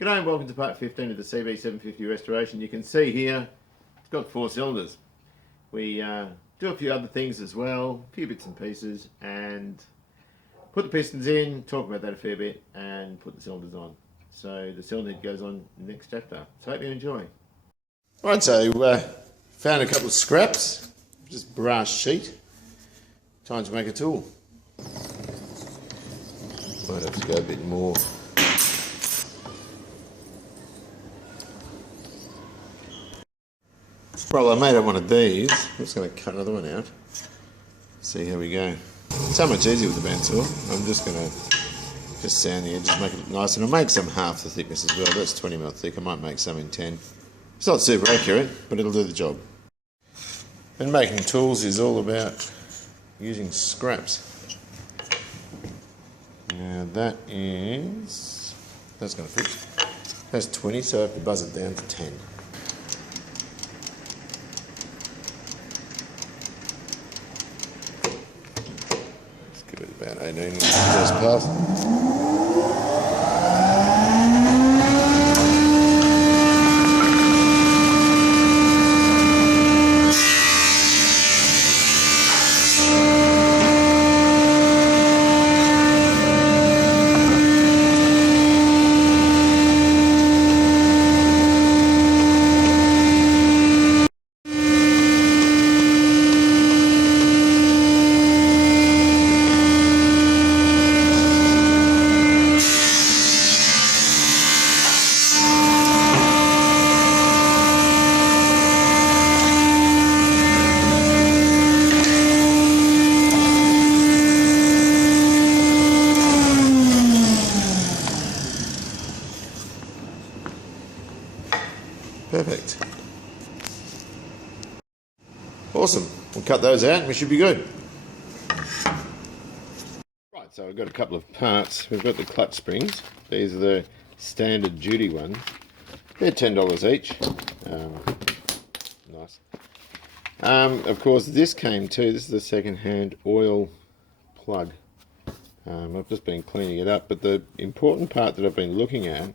G'day and welcome to part 15 of the CB750 restoration. You can see here it's got 4 cylinders. We do a few other things as well, a few bits and pieces, and put the pistons in, talk about that a fair bit, and put the cylinders on. So the cylinder goes on in the next chapter. So hope you enjoy. Right, so found a couple of scraps, just brass sheet. Time to make a tool. Might have to go a bit more. Well, I made up one of these. I'm just going to cut another one out. See how we go. So much easier with the bandsaw. I'm just going to sand the edges, make it look nice, and I'll make some half the thickness as well. That's 20mm thick. I might make some in 10. It's not super accurate, but it'll do the job. And making tools is all about using scraps. Now that's going to fit. That's 20, so I have to buzz it down to 10. About 18 just past. Perfect. Awesome. We'll cut those out and we should be good. Right, so I've got a couple of parts. We've got the clutch springs. These are the standard duty ones. They're $10 each. Nice. Of course, this came too. This is the second-hand oil plug. I've just been cleaning it up, but the important part that I've been looking at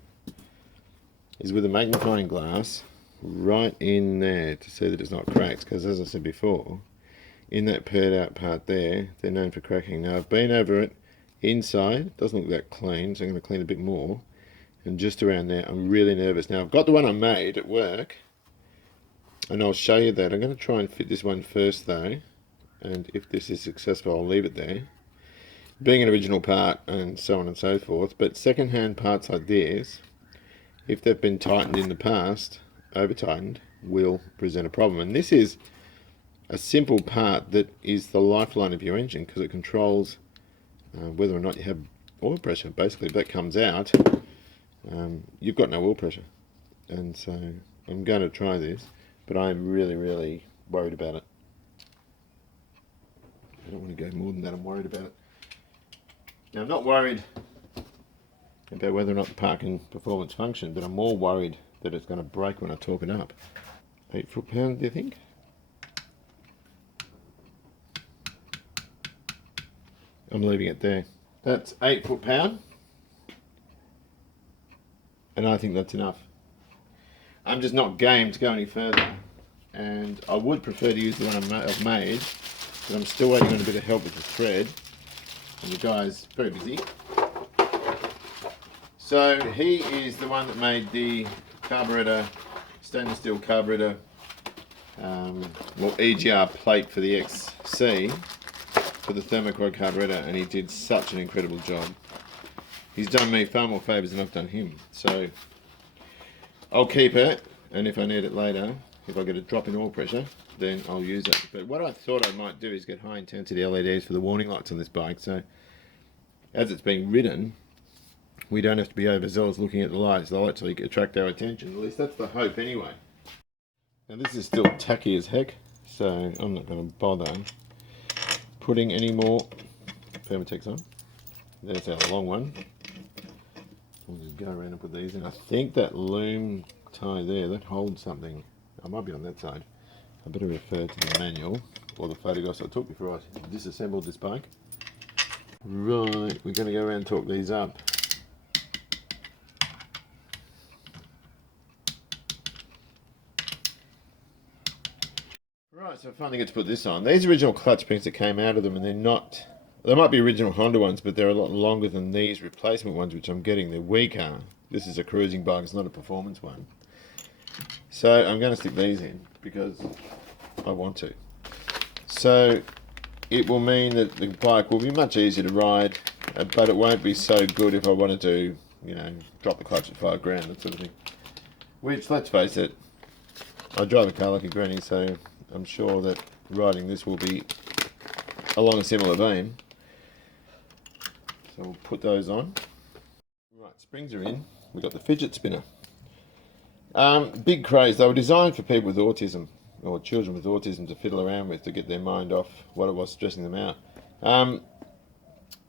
is with a magnifying glass right in there to see that it's not cracked, because as I said before, in that paired out part there, they're known for cracking. Now I've been over it inside, it doesn't look that clean, so I'm going to clean a bit more, and just around there I'm really nervous. Now I've got the one I made at work, and I'll show you that. I'm going to try and fit this one first though, and if this is successful I'll leave it there, being an original part and so on and so forth. But second hand parts like this, if they've been tightened in the past, over tightened, will present a problem. And this is a simple part that is the lifeline of your engine, because it controls whether or not you have oil pressure. Basically, if that comes out, you've got no oil pressure. And so I'm going to try this, but I'm really, really worried about it. I don't want to go more than that. I'm worried about it. Now, I'm not worried about whether or not the part can perform its function, but I'm more worried that it's going to break when I torque it up. 8 foot-pounds, do you think? I'm leaving it there. That's 8 foot-pound, and I think that's enough. I'm just not game to go any further, and I would prefer to use the one I've made, but I'm still waiting on a bit of help with the thread, and the guy's very busy. So he is the one that made the carburetor, stainless steel carburetor, EGR plate for the XC, for the thermoquad carburetor, and he did such an incredible job. He's done me far more favours than I've done him. So I'll keep it, and if I need it later, if I get a drop in oil pressure, then I'll use it. But what I thought I might do is get high intensity LEDs for the warning lights on this bike, so as it's being ridden, we don't have to be overzealous looking at the lights. They'll actually attract our attention. At least that's the hope anyway. Now this is still tacky as heck, so I'm not going to bother putting any more Permatex on. There's our long one. We'll just go around and put these in. I think that loom tie there, that holds something. I might be on that side. I better refer to the manual or the photographs I took before I disassembled this bike. Right, we're going to go around and torque these up. Alright, so I finally get to put this on. These original clutch springs that came out of them, and they're not... They might be original Honda ones, but they're a lot longer than these replacement ones, which I'm getting. They're weaker. This is a cruising bike, it's not a performance one. So I'm going to stick these in, because I want to. So it will mean that the bike will be much easier to ride, but it won't be so good if I want to do, you know, drop the clutch at 5 grand, that sort of thing. Which, let's face it, I drive a car like a granny, so I'm sure that riding this will be along a similar vein. So we'll put those on. Right, springs are in. We've got the fidget spinner. Big craze. They were designed for people with autism, or children with autism, to fiddle around with, to get their mind off what it was stressing them out.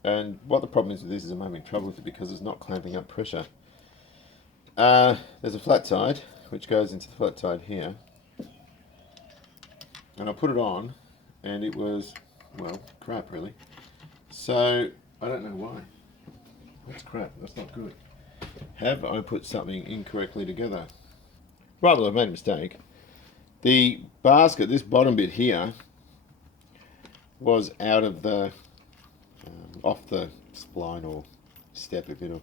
And what the problem is with this is I'm having trouble with it because it's not clamping up pressure. There's a flat side, which goes into the flat side here. And I put it on, and it was, well, crap really. So, I don't know why. That's crap, that's not good. Have I put something incorrectly together? Right, well, I've made a mistake. The basket, this bottom bit here, was out of the, off the spline or step, if you know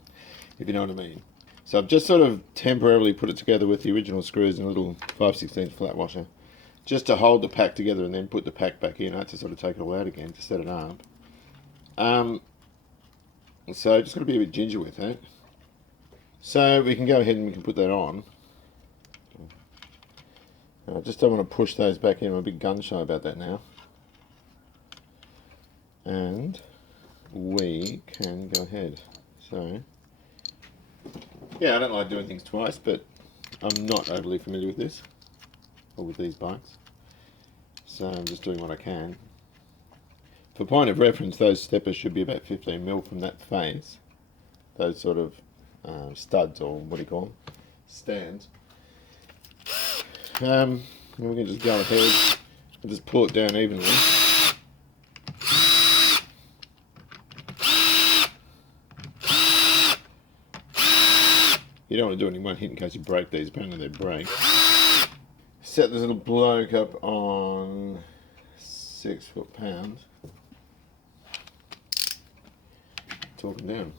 what I mean. So I've just sort of temporarily put it together with the original screws and a little 5/16 flat washer, just to hold the pack together, and then put the pack back in. I had to sort of take it all out again to set it up. So just got to be a bit ginger with that. So we can go ahead and we can put that on. I just don't want to push those back in. I'm a bit gun shy about that now. And we can go ahead. So, yeah, I don't like doing things twice, but I'm not overly familiar with this, or with these bikes. So I'm just doing what I can. For point of reference, those steppers should be about 15mm from that face. Those sort of studs, or what do you call them? Stands. We can just go ahead and just pull it down evenly. You don't want to do it in one hit in case you break these. Apparently they break. Set this little bloke up on 6 foot-pounds. Talking down.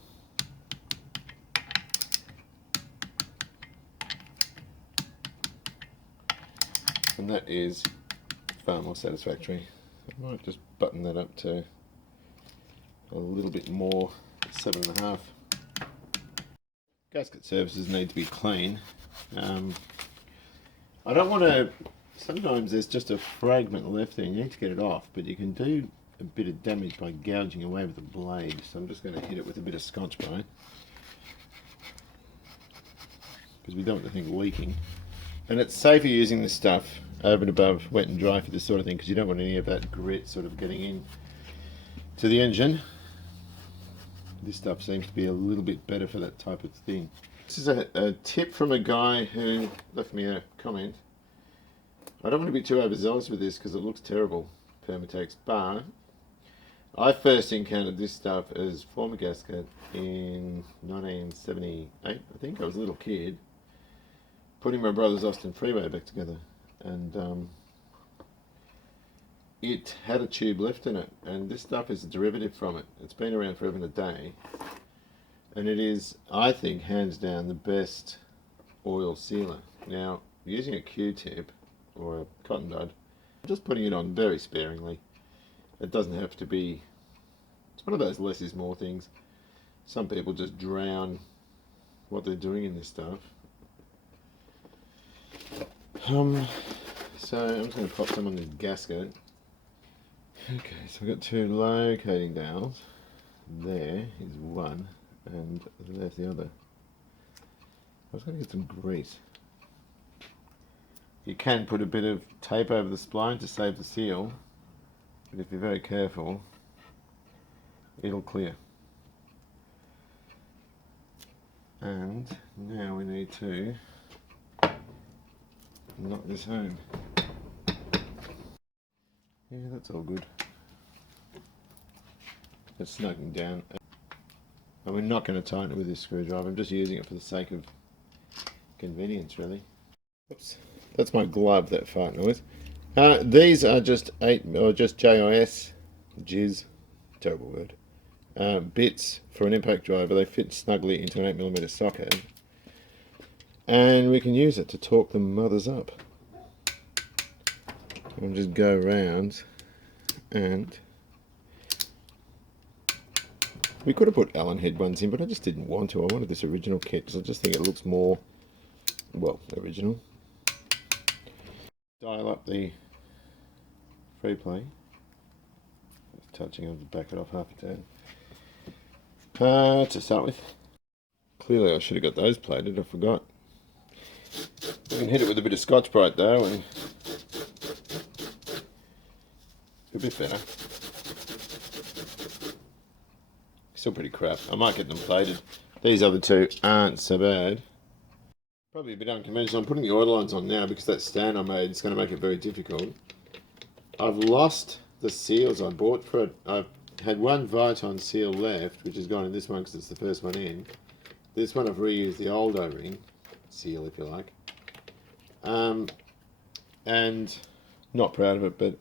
And that is far more satisfactory. I might just button that up to a little bit more, 7.5. Gasket surfaces need to be clean. I don't want to, sometimes there's just a fragment left there, you need to get it off, but you can do a bit of damage by gouging away with a blade. So I'm just going to hit it with a bit of Scotch Brite, because we don't want the thing leaking. And it's safer using this stuff over and above wet and dry for this sort of thing, because you don't want any of that grit sort of getting in to the engine. This stuff seems to be a little bit better for that type of thing. This is a tip from a guy who left me a comment. I don't want to be too overzealous with this because it looks terrible, Permatex, but I first encountered this stuff as former gasket in 1978, I think. I was a little kid, putting my brother's Austin Freeway back together, and it had a tube left in it, and this stuff is a derivative from it. It's been around forever and a day, and it is, I think, hands down the best oil sealer. Now, using a Q-tip or a cotton bud, just putting it on very sparingly. It doesn't have to be, it's one of those less is more things. Some people just drown what they're doing in this stuff. So I'm just going to pop some on this gasket. Okay, so we've got 2 locating dowels. There is one, and there's the other. I was going to get some grease. You can put a bit of tape over the spline to save the seal, but if you're very careful, it'll clear. And now we need to knock this home. Yeah, that's all good. It's snugking down. And we're not going to tighten it with this screwdriver. I'm just using it for the sake of convenience, really. Oops. That's my glove, that fart noise. These are just JIS, terrible word, bits for an impact driver. They fit snugly into an 8mm socket, and we can use it to torque the mothers up. I'll just go around, and we could have put Allen head ones in, but I just didn't want to. I wanted this original kit because I just think it looks more, well, original. Dial up the free play. Touching on to back it off half a turn. To start with, clearly I should have got those plated. I forgot. We can hit it with a bit of Scotch-Brite though, and a bit better. Still pretty crap. I might get them plated. These other two aren't so bad. Probably a bit unconventional. I'm putting the oil lines on now because that stand I made is going to make it very difficult. I've lost the seals I bought for it. I've had one Viton seal left, which has gone in this one because it's the first one in. This one I've reused the old O-ring seal, if you like. And not proud of it, but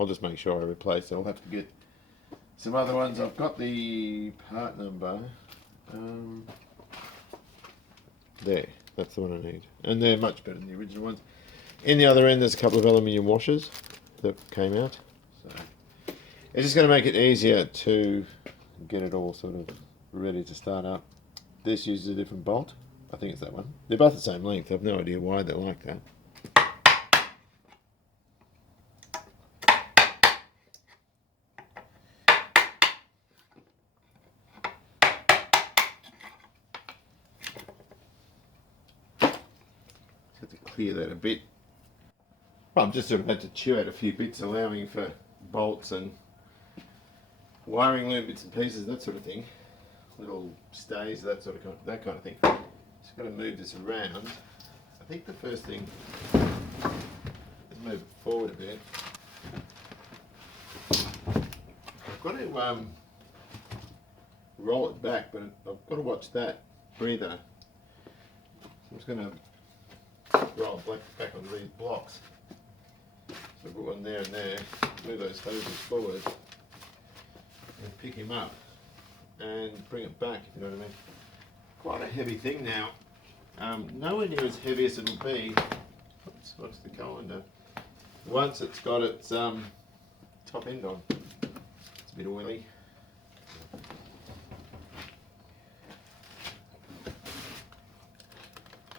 I'll just make sure I replace it. I'll have to get some other ones. I've got the part number. There, that's the one I need. And they're much better than the original ones. In the other end, there's a couple of aluminium washers that came out. So it's just going to make it easier to get it all sort of ready to start up. This uses a different bolt. I think it's that one. They're both the same length. I have no idea why they're like that. Have to clear that a bit. Well, I'm just sort of had to chew out a few bits, allowing for bolts and wiring loom bits and pieces, that sort of thing. Little stays, that kind of thing. Just got to move this around. I think the first thing is move it forward a bit. I've got to roll it back, but I've got to watch that breather. I'm just going to roll it back onto these blocks. So put one there and there, move those hoses forward, and pick him up and bring it back, if you know what I mean. Quite a heavy thing now. Nowhere near as heavy as it'll be. Oops, what's the colander? Once it's got its top end on. It's a bit oily.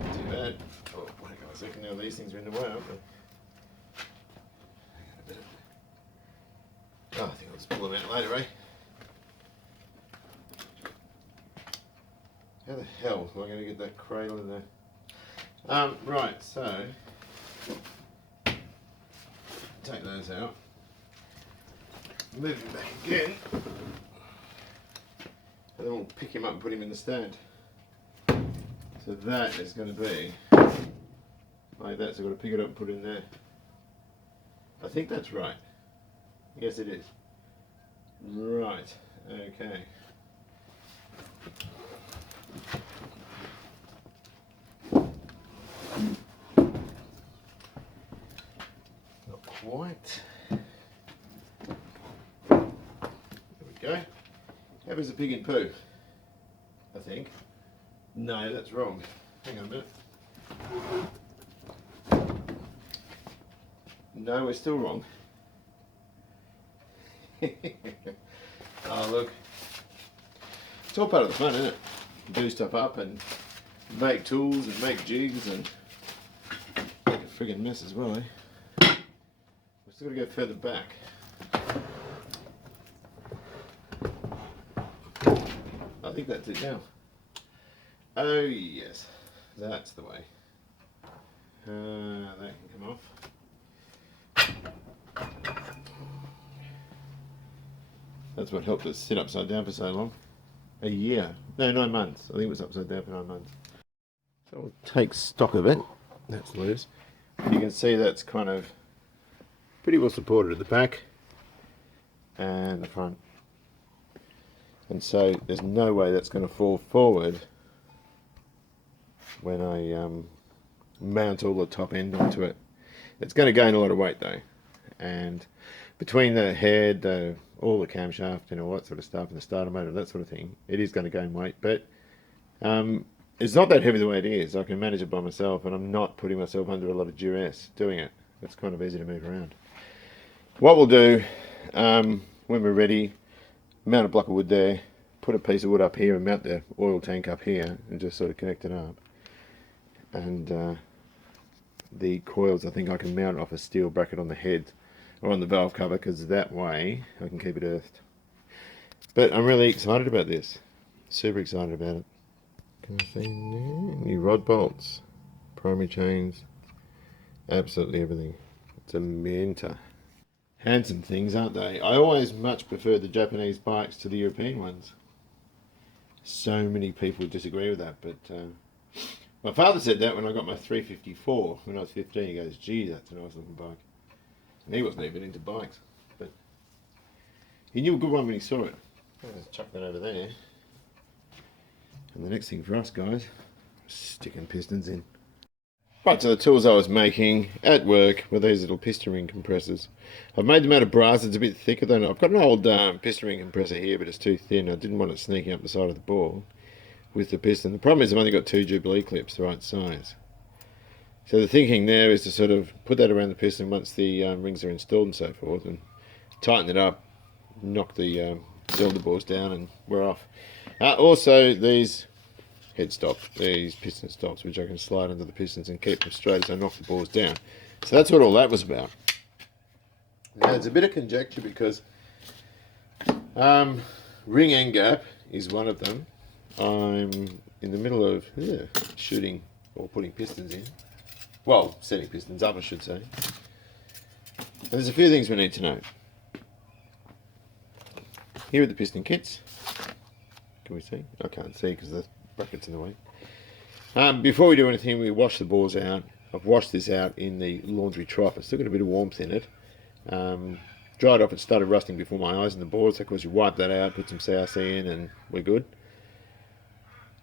Not too bad. Oh, hang on a second, now these things are in the way, aren't they? Oh, I think I'll just pull them out later, eh? How the hell am I going to get that cradle in there? Right, so take those out, move him back again, and then we'll pick him up and put him in the stand. So that is going to be like that, so I've got to pick it up and put it in there. I think that's right. Yes, it is. Right, okay. Not quite. There we go. How was a pig in poo? I think. No, that's wrong. Hang on a minute. No, we're still wrong. Oh, look. It's all part of the fun, isn't it? Do stuff up and make tools and make jigs and make a friggin' mess as well, eh? We've still got to go further back. I think that's it now. Oh yes, that's the way. That can come off. That's what helped us sit upside down for so long. A year. No, 9 months. I think it was upside down for 9 months. So we'll take stock of it. That's loose. You can see that's kind of pretty well supported at the back and the front. And so there's no way that's going to fall forward when I mount all the top end onto it. It's going to gain a lot of weight though, and between the head, all the camshaft and all that sort of stuff, and the starter motor, that sort of thing, it is going to gain weight. But it's not that heavy the way it is. I can manage it by myself, and I'm not putting myself under a lot of duress doing it. It's kind of easy to move around. What we'll do when we're ready, mount a block of wood there, put a piece of wood up here and mount the oil tank up here and just sort of connect it up. And the coils, I think I can mount off a steel bracket on the head or on the valve cover, because that way I can keep it earthed. But I'm really excited about this. Super excited about it. Can I see new rod bolts, primary chains, absolutely everything. It's a minter. Handsome things, aren't they? I always much prefer the Japanese bikes to the European ones. So many people disagree with that, but my father said that when I got my 354 when I was 15. He goes, "Gee, that's a nice looking bike." And he wasn't even into bikes, but he knew a good one when he saw it. I'll just chuck that over there. And the next thing for us, guys, sticking pistons in. Right, so the tools I was making at work were these little piston ring compressors. I've made them out of brass. It's a bit thicker than I've got an old piston ring compressor here, but it's too thin. I didn't want it sneaking up the side of the bore with the piston. The problem is I've only got 2 Jubilee clips the right size. So the thinking there is to sort of put that around the piston once the rings are installed and so forth, and tighten it up, knock the cylinder bores down, and we're off. Also, these head stops, these piston stops, which I can slide under the pistons and keep them straight as I knock the bores down. So that's what all that was about. Now there's a bit of conjecture because ring end gap is one of them. I'm in the middle of shooting or putting pistons in. Well, setting pistons up, I should say. And there's a few things we need to know. Here are the piston kits. Can we see? I can't see because the bracket's in the way. Before we do anything, we wash the bores out. I've washed this out in the laundry trough. It's still got a bit of warmth in it. Dried off, it started rusting before my eyes in the bores. So of course you wipe that out, put some CRC in, and we're good.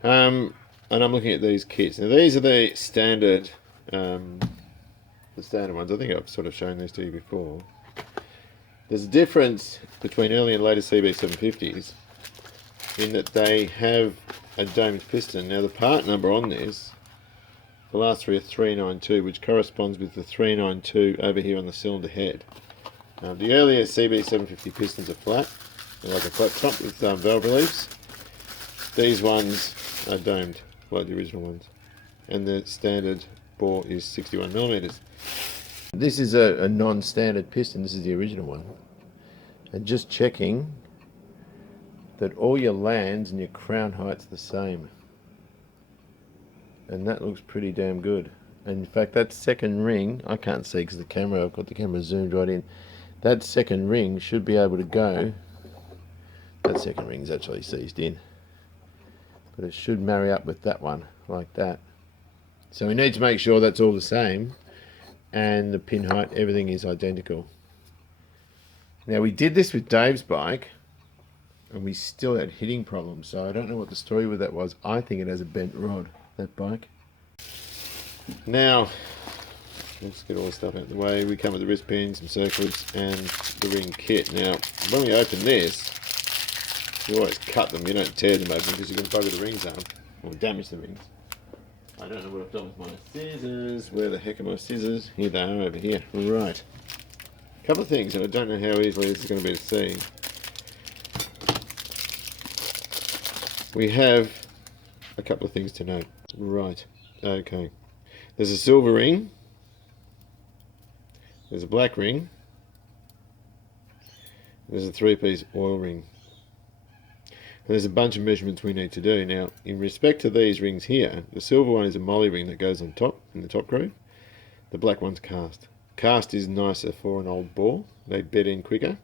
And I'm looking at these kits. Now these are the standard ones. I think I've sort of shown these to you before. There's a difference between early and later CB750s in that they have a domed piston. Now the part number on this, the last three are 392, which corresponds with the 392 over here on the cylinder head. The earlier CB750 pistons are flat, they're like a flat top with valve reliefs. These ones are domed, like the original ones, and the standard bore is 61mm. This is a non-standard piston. This is the original one, and just checking that all your lands and your crown height's the same, and that looks pretty damn good. And in fact, that second ring, I can't see because I've got the camera zoomed right in. That second ring should be able to go. That second ring's actually seized in, but it should marry up with that one like that. So we need to make sure that's all the same, and the pin height, everything is identical. Now we did this with Dave's bike, and we still had hitting problems, so I don't know what the story with that was. I think it has a bent rod, that bike. Now, let's get all the stuff out of the way. We come with the wrist pins, some circlets, and the ring kit. Now, when we open this, you always cut them, you don't tear them open because you're going to bugger the rings up, or damage the rings. I don't know what I've done with my scissors. Where the heck are my scissors? Here they are, over here. Right. A couple of things, and I don't know how easily this is going to be to see. We have a couple of things to note. Right. Okay. There's a silver ring. There's a black ring. There's a 3-piece oil ring. And there's a bunch of measurements we need to do. Now, in respect to these rings here, the silver one is a molly ring that goes on top, in the top groove. The black one's cast. Cast is nicer for an old bore. They bed in quicker,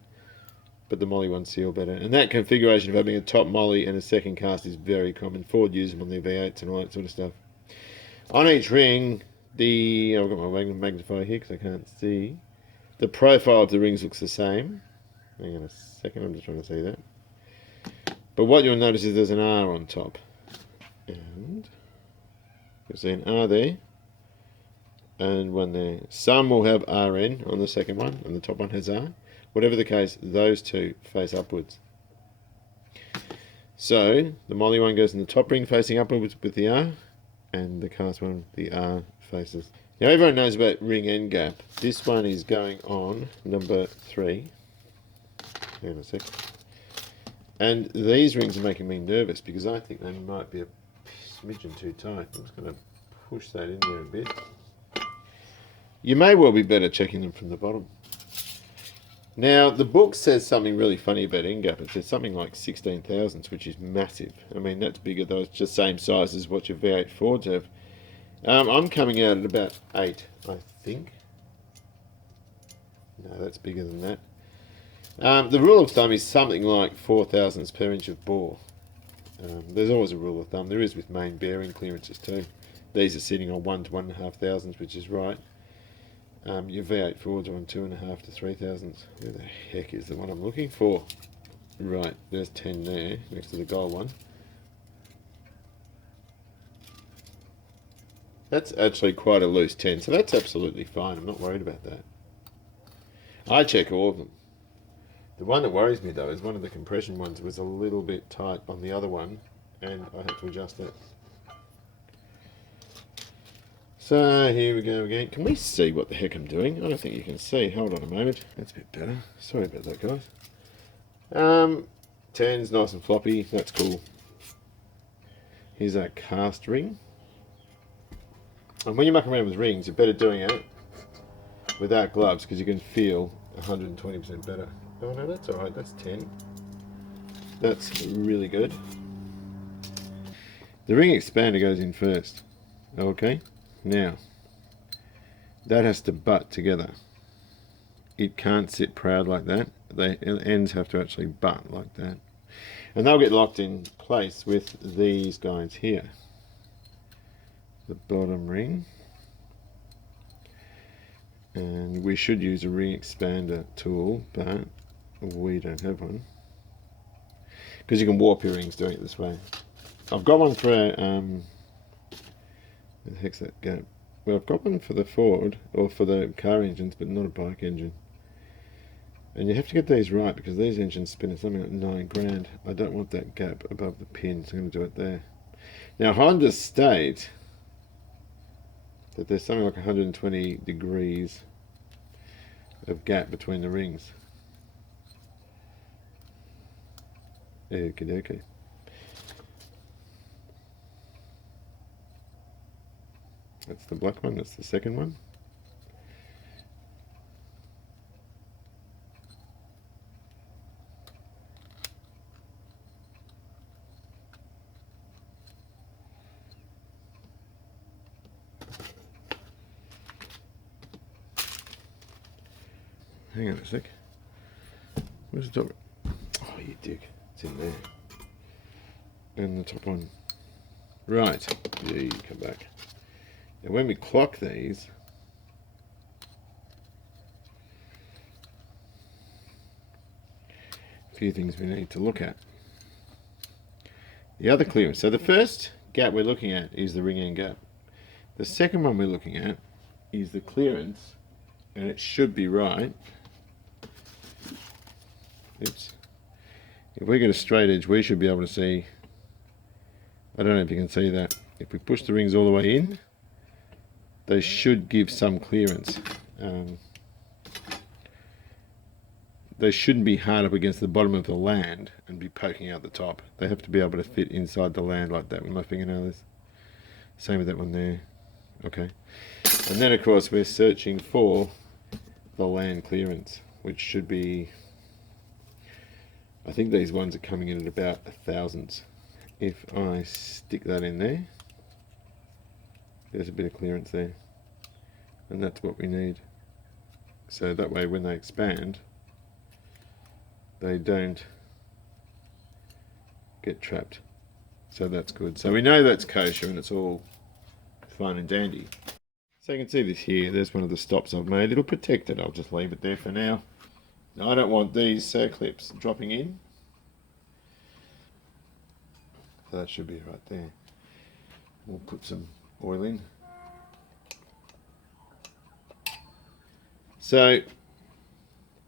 but the molly ones seal better. And that configuration of having a top molly and a second cast is very common. Ford use them on their V8s and all that sort of stuff. On each ring, I've got my magnifier here because I can't see. The profile of the rings looks the same. Hang on a second, I'm just trying to see that. But what you'll notice is there's an R on top. And you'll see an R there, and one there. Some will have RN on the second one, and the top one has R. Whatever the case, those two face upwards. So the Molly one goes in the top ring facing upwards with the R, and the cast one, the R faces. Now everyone knows about ring end gap. This one is going on number 3. Hang on a sec. And these rings are making me nervous because I think they might be a smidgen too tight. I'm just going to push that in there a bit. You may well be better checking them from the bottom. Now, the book says something really funny about end gap. It says something like 16 thousandths, which is massive. I mean, that's bigger, though. It's just the same size as what your V8 Fords have. I'm coming out at about 8, I think. No, that's bigger than that. The rule of thumb is something like 4 thousandths per inch of bore. There's always a rule of thumb. There is with main bearing clearances too. These are sitting on 1 to 1.5 thousandths, which is right. Your V8 Fords are on 2.5 to 3 thousandths. Where the heck is the one I'm looking for? Right, there's 10 there, next to the gold one. That's actually quite a loose 10, so that's absolutely fine. I'm not worried about that. I check all of them. The one that worries me though is one of the compression ones was a little bit tight on the other one, and I had to adjust it. So here we go again. Can we see what the heck I'm doing? I don't think you can see. Hold on a moment. That's a bit better. Sorry about that, guys. 10's nice and floppy. That's cool. Here's our cast ring. And when you muck around with rings, you're better doing it without gloves because you can feel 120% better. Oh no, that's alright. That's 10. That's really good. The ring expander goes in first. Okay. Now, that has to butt together. It can't sit proud like that. The ends have to actually butt like that. And they'll get locked in place with these guys here. The bottom ring. And we should use a ring expander tool, but we don't have one. Because you can warp your rings doing it this way. I've got one for where the heck's that gap? Well, I've got one for the Ford, or for the car engines, but not a bike engine. And you have to get these right, because these engines spin at something like 9 grand. I don't want that gap above the pin, so I'm going to do it there. Now, Honda state that there's something like 120 degrees of gap between the rings. Okie dokie. That's the black one, that's the second one. Hang on a sec. Where's the top? Oh, you dick. It's in there. And the top one. Right. Yeah, you come back. Now when we clock these, a few things we need to look at. The other clearance. So the first gap we're looking at is the ring end gap. The second one we're looking at is the clearance, and it should be right. Oops. If we get a straight edge, we should be able to see. I don't know if you can see that. If we push the rings all the way in, they should give some clearance. They shouldn't be hard up against the bottom of the land and be poking out the top. They have to be able to fit inside the land like that with my fingernails. Same with that one there. Okay. And then of course we're searching for the land clearance, which should be, I think these ones are coming in at about 1,000ths. If I stick that in there, there's a bit of clearance there, and that's what we need. So that way when they expand, they don't get trapped. So that's good. So we know that's kosher and it's all fine and dandy. So you can see this here, there's one of the stops I've made. It'll protect it, I'll just leave it there for now. Now I don't want these clips dropping in. So that should be right there. We'll put some oil in. So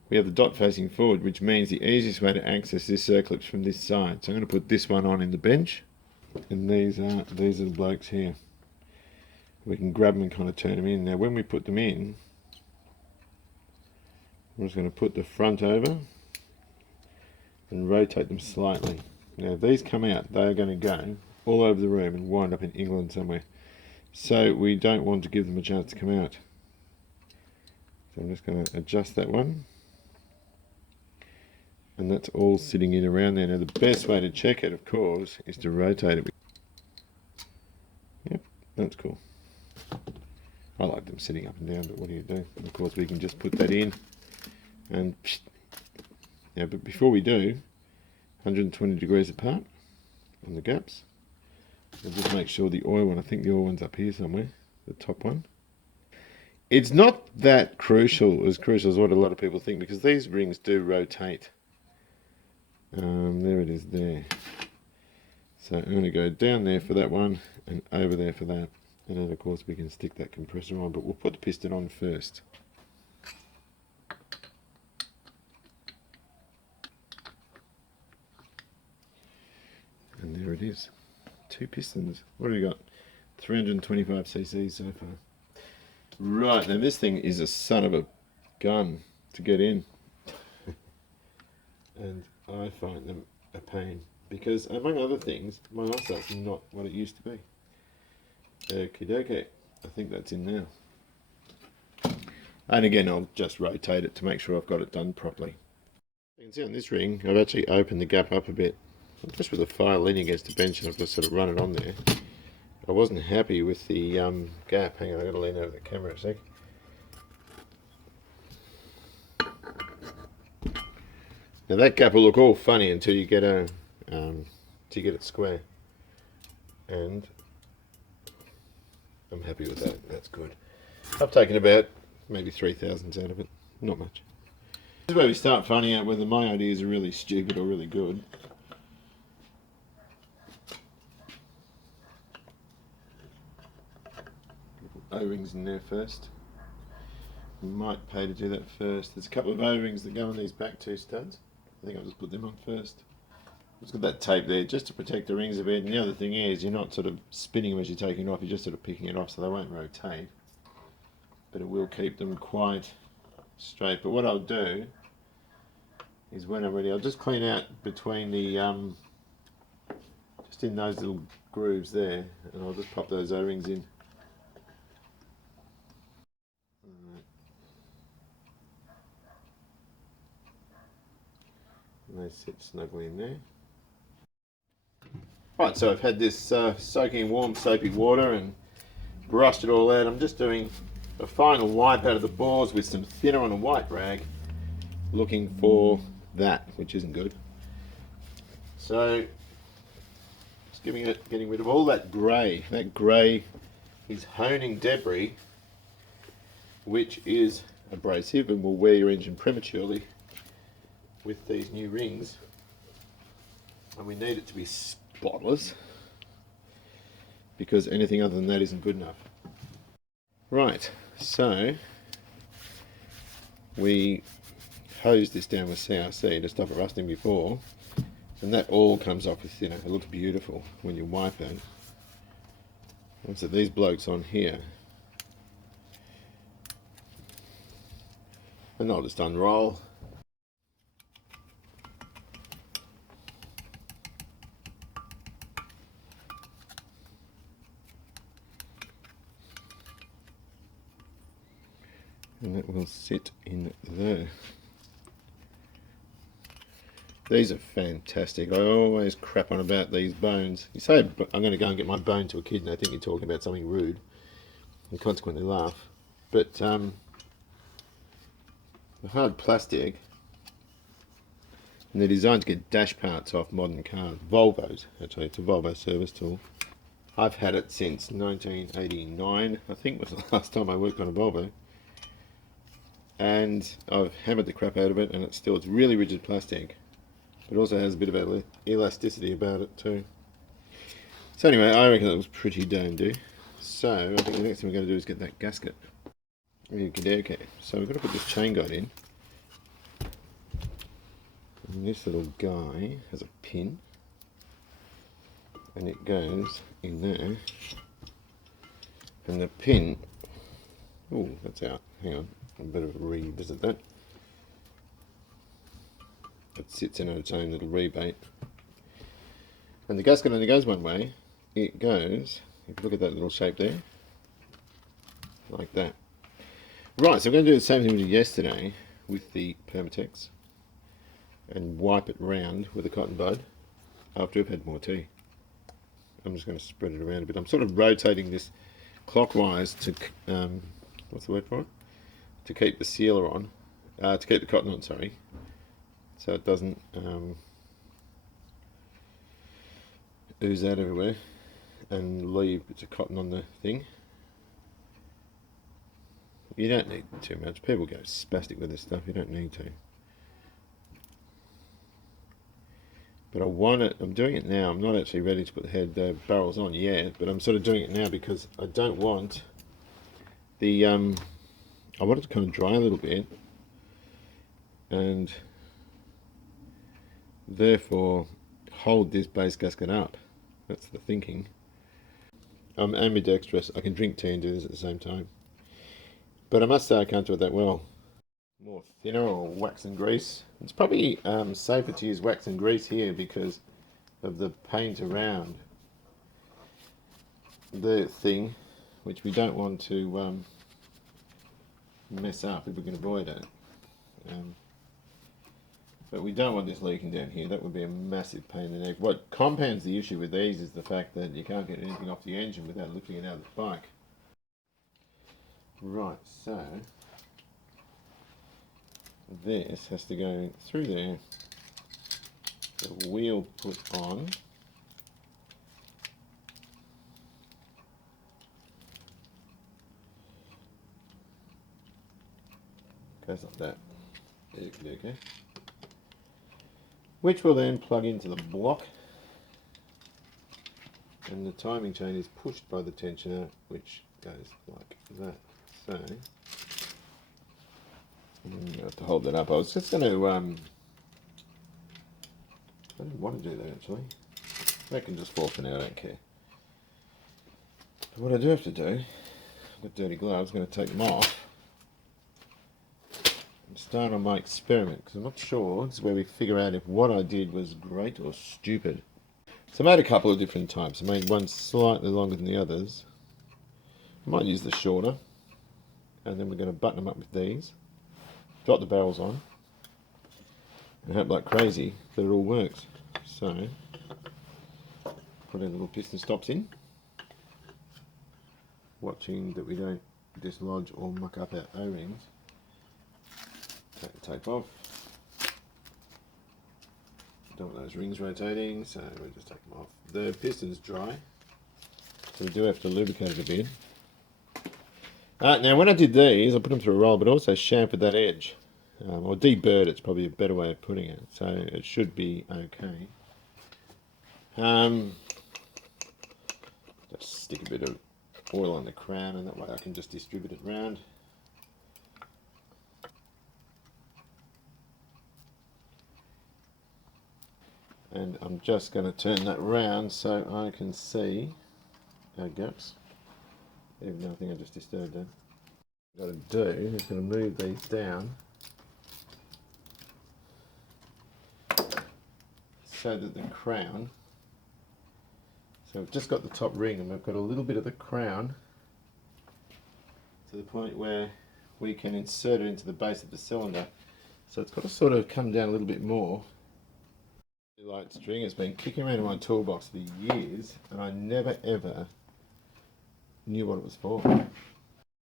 we have the dot facing forward, which means the easiest way to access this circlip's from this side. So I'm going to put this one on in the bench, and these are the blokes here. We can grab them and kind of turn them in. Now when we put them in, I'm just going to put the front over and rotate them slightly. Now if these come out, they are going to go all over the room and wind up in England somewhere. So we don't want to give them a chance to come out. So I'm just going to adjust that one. And that's all sitting in around there. Now the best way to check it, of course, is to rotate it. Yep, that's cool. I like them sitting up and down, but what do you do? And of course we can just put that in and yeah, but before we do, 120 degrees apart on the gaps. And just make sure the oil one, I think the oil one's up here somewhere, the top one. It's not that crucial as what a lot of people think, because these rings do rotate. There it is there. So I'm going to go down there for that one and over there for that. And then of course we can stick that compressor on, but we'll put the piston on first. And there it is. 2 pistons. What have we got? 325 cc so far. Right, now this thing is a son of a gun to get in. And I find them a pain because, among other things, my eyesight's not what it used to be. Okie dokie, I think that's in now. And again, I'll just rotate it to make sure I've got it done properly. You can see on this ring, I've actually opened the gap up a bit. Just with the file leaning against the bench, and I've just sort of run it on there. I wasn't happy with the gap. Hang on, I've got to lean over the camera a sec. Now that gap will look all funny until you get it square, and I'm happy with that. That's good. I've taken about maybe 3/1000 out of it. Not much. This is where we start finding out whether my ideas are really stupid or really good. O-rings in there first. You might pay to do that first. There's a couple of O-rings that go on these back 2 studs. I think I'll just put them on first. Just got that tape there just to protect the rings a bit. And the other thing is, you're not sort of spinning them as you're taking it off, you're just sort of picking it off so they won't rotate. But it will keep them quite straight. But what I'll do is when I'm ready, I'll just clean out between the, just in those little grooves there, and I'll just pop those O-rings in. And they sit snugly in there. Right, so I've had this soaking in warm soapy water and brushed it all out. I'm just doing a final wipe out of the bores with some thinner on a white rag, looking for that, which isn't good. So just getting rid of all that grey. That grey is honing debris, which is abrasive and will wear your engine prematurely with these new rings, and we need it to be spotless because anything other than that isn't good enough. Right, so we hosed this down with CRC to stop it rusting before, and that all comes off with thinner. It looks beautiful when you wipe it. And so these blokes on here, and I'll just unroll. And that will sit in there. These are fantastic. I always crap on about these bones. You say I'm going to go and get my bone to a kid and they think you're talking about something rude and consequently laugh. But the hard plastic, and they're designed to get dash parts off modern cars. Volvos, actually. It's a Volvo service tool. I've had it since 1989, I think was the last time I worked on a Volvo. And I've hammered the crap out of it, and it's really rigid plastic, but also has a bit of elasticity about it too. So anyway, I reckon that was pretty damn do. So I think the next thing we're going to do is get that gasket. Okay, so we've got to put this chain guide in. And this little guy has a pin. And it goes in there. And the pin... Oh, that's out. Hang on. I better revisit that. It sits in its own little rebate. And the gasket only goes one way. It goes, if you look at that little shape there, like that. Right, so I'm going to do the same thing we did yesterday with the Permatex and wipe it round with a cotton bud after we've had more tea. I'm just going to spread it around a bit. I'm sort of rotating this clockwise to, what's the word for it? To keep the sealer on, to keep the cotton on, sorry, so it doesn't ooze out everywhere and leave bits of cotton on the thing. You don't need too much. People go spastic with this stuff. You don't need to. But I want it. I'm doing it now. I'm not actually ready to put the barrels on yet, but I'm sort of doing it now because I don't want the I want it to kind of dry a little bit, and therefore hold this base gasket up. That's the thinking. I'm ambidextrous. I can drink tea and do this at the same time. But I must say I can't do it that well. More thinner or wax and grease. It's probably safer to use wax and grease here because of the paint around the thing, which we don't want to mess up if we can avoid it. But we don't want this leaking down here. That would be a massive pain in the neck. What compounds the issue with these is the fact that you can't get anything off the engine without lifting it out of the bike. Right, so this has to go through there. The wheel put on. Goes like that. Okay. Which will then plug into the block, and the timing chain is pushed by the tensioner, which goes like that. So you have to hold that up. I was just going to I didn't want to do that actually. That can just fall for now, I don't care. But what I do have to do, I've got dirty gloves, I'm going to take them off and start on my experiment, because I'm not sure. This is where we figure out if what I did was great or stupid. So I made a couple of different types. I made one slightly longer than the others. I might use the shorter, and then we're going to button them up with these, drop the barrels on, and hope like crazy that it all works. So, put our little piston stops in, watching that we don't dislodge or muck up our O-rings. Take the tape off. Don't want those rings rotating, so we'll just take them off. The piston's dry, so we do have to lubricate it a bit. Now when I did these, I put them through a roll, but also chamfered that edge. Or deburred, it's probably a better way of putting it, so it should be okay. Just stick a bit of oil on the crown, and that way I can just distribute it round. And I'm just going to turn that round so I can see our gaps. Even though I think I just disturbed them. What I've got to do is going to move these down so that the crown, so we've just got the top ring and we've got a little bit of the crown to the point where we can insert it into the base of the cylinder. So it's got to sort of come down a little bit more. Light string has been kicking around in my toolbox for years, and I never ever knew what it was for.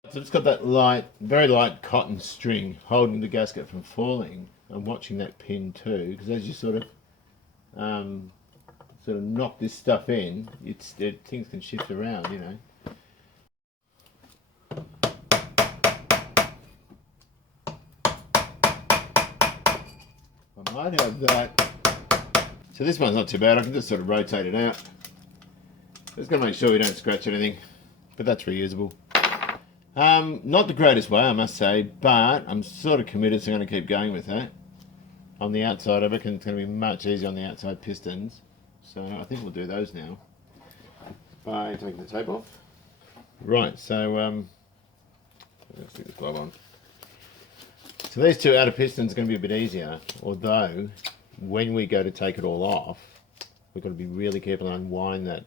So it's got that light, very light cotton string holding the gasket from falling. I'm watching that pin too, because as you sort of knock this stuff in, things can shift around, you know. I might have that. So this one's not too bad. I can just sort of rotate it out. Just got to make sure we don't scratch anything, but that's reusable. Not the greatest way, I must say, but I'm sort of committed, so I'm going to keep going with that. On the outside, I reckon it's going to be much easier on the outside pistons. So I think we'll do those now by taking the tape off. Right, so let's stick this glove on. So these two outer pistons are going to be a bit easier, although when we go to take it all off, we've got to be really careful and unwind that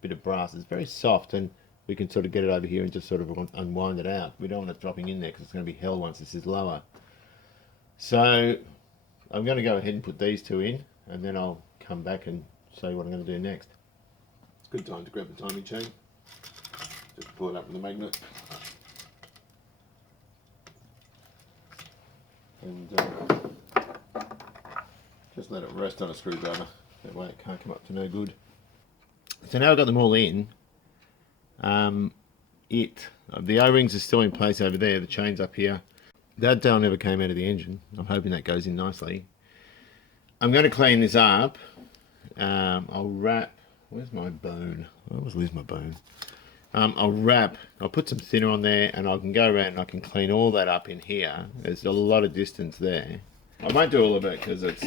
bit of brass. It's very soft, and we can sort of get it over here and just sort of unwind it out. We don't want it dropping in there because it's going to be hell once this is lower. So I'm going to go ahead and put these two in, and then I'll come back and show you what I'm going to do next. It's a good time to grab the timing chain. Just pull it up with the magnet. And just let it rest on a screwdriver. That way it can't come up to no good. So now I've got them all in. The O-rings are still in place over there. The chain's up here. That dowel never came out of the engine. I'm hoping that goes in nicely. I'm going to clean this up. I'll wrap. Where's my bone? I always lose my bone. I'll put some thinner on there, and I can go around and I can clean all that up in here. There's a lot of distance there. I won't do all of it because it's,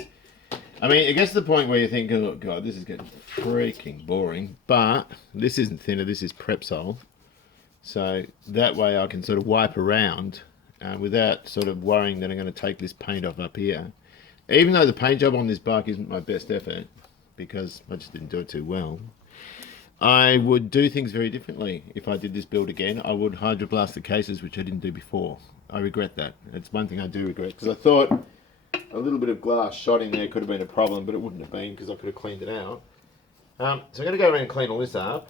I mean, it gets to the point where you think, oh God, this is getting freaking boring, but this isn't thinner, this is Prepsol. So that way I can sort of wipe around without sort of worrying that I'm going to take this paint off up here. Even though the paint job on this bike isn't my best effort, because I just didn't do it too well, I would do things very differently. If I did this build again, I would hydroblast the cases, which I didn't do before. I regret that. It's one thing I do regret, because I thought a little bit of glass shot in there could have been a problem, but it wouldn't have been because I could have cleaned it out. So I'm going to go around and clean all this up.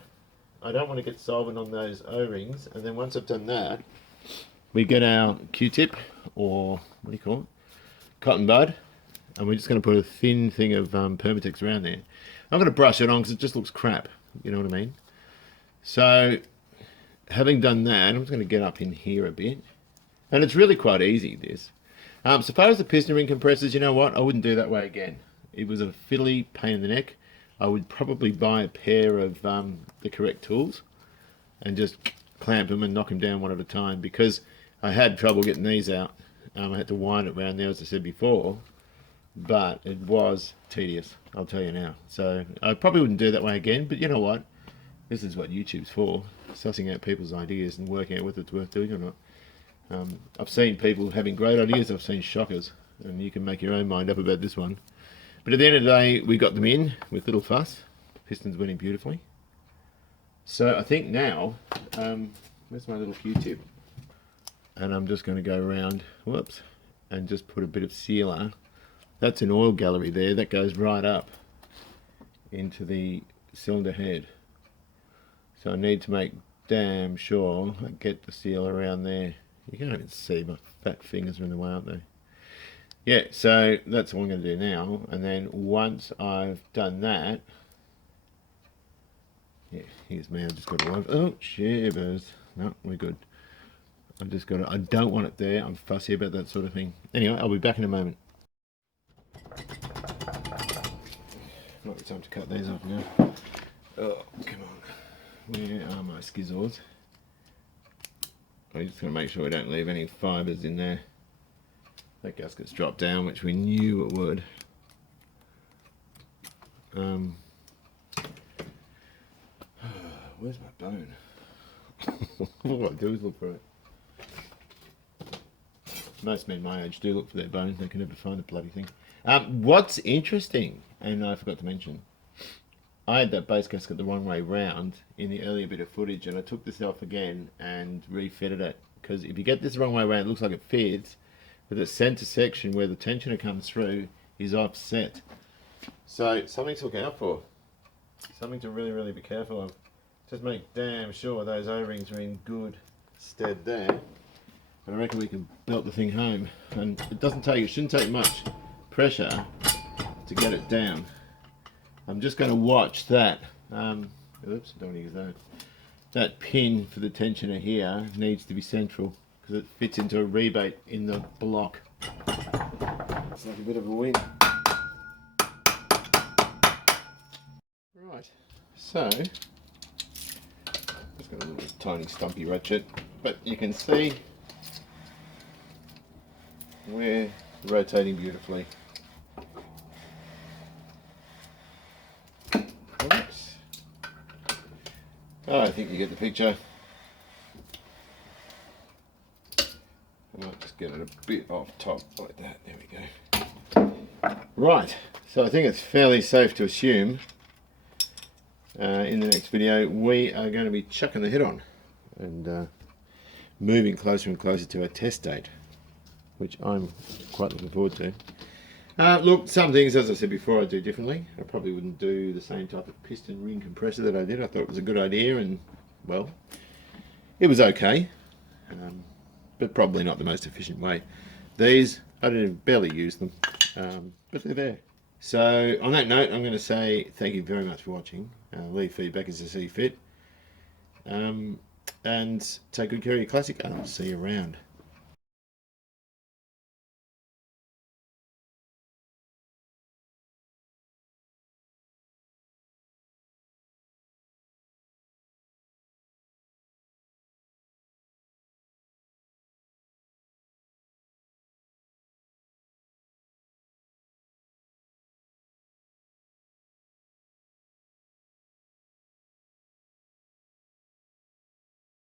I don't want to get solvent on those O-rings, and then once I've done that, we get our Q-tip, or what do you call it? Cotton bud, and we're just going to put a thin thing of Permatex around there. I'm going to brush it on because it just looks crap. You know what I mean? So, having done that, I'm just going to get up in here a bit. And it's really quite easy, this. So far as the piston ring compressors, you know what? I wouldn't do that way again. It was a fiddly pain in the neck. I would probably buy a pair of the correct tools and just clamp them and knock them down one at a time, because I had trouble getting these out. I had to wind it around there, as I said before. But it was tedious, I'll tell you now. So I probably wouldn't do that way again, but you know what? This is what YouTube's for, sussing out people's ideas and working out whether it's worth doing or not. I've seen people having great ideas, I've seen shockers, and you can make your own mind up about this one. But at the end of the day, we got them in with little fuss. Pistons went in beautifully. So I think now, where's my little Q-tip? And I'm just going to go around, whoops, and just put a bit of sealer. That's an oil gallery there, that goes right up into the cylinder head. So I need to make damn sure I get the seal around there. You can't even see, my fat fingers are in the way, aren't they? Yeah, so that's what I'm going to do now. And then once I've done that, yeah, here's me, I've just got to wipe. Oh, shivers. No, we're good. I've just got to, I don't want it there, I'm fussy about that sort of thing. Anyway, I'll be back in a moment. Might be time to cut these off now. Oh, come on. Where are my skizzles? I'm just going to make sure we don't leave any fibres in there. That gasket's dropped down, which we knew it would. Where's my bone? All I do is look for it. Most men my age do look for their bones, they can never find the bloody thing. What's interesting, and I forgot to mention, I had that base gasket the wrong way round in the earlier bit of footage, and I took this off again and refitted it, because if you get this the wrong way around, it looks like it fits, but the center section where the tensioner comes through is offset. So something to look out for. Something to really, really be careful of. Just make damn sure those O-rings are in good stead there. And I reckon we can belt the thing home. And it shouldn't take much pressure to get it down. I'm just going to watch that. Oops, I don't want to use that. That pin for the tensioner here needs to be central, because it fits into a rebate in the block. It's like a bit of a win. Right, so just got a little tiny stumpy ratchet. but you can see we're rotating beautifully. Oops. Oh, I think you get the picture. I might just get it a bit off top like that. There we go. Right, so I think it's fairly safe to assume in the next video we are going to be chucking the head on and moving closer and closer to our test date, which I'm quite looking forward to. Look, some things, as I said before, I do differently. I probably wouldn't do the same type of piston ring compressor that I did. I thought it was a good idea, and well, it was okay, but probably not the most efficient way. These, I didn't barely use them, but they're there. So on that note, I'm going to say thank you very much for watching. Leave feedback as you see fit, and take good care of your classic. I'll see you around.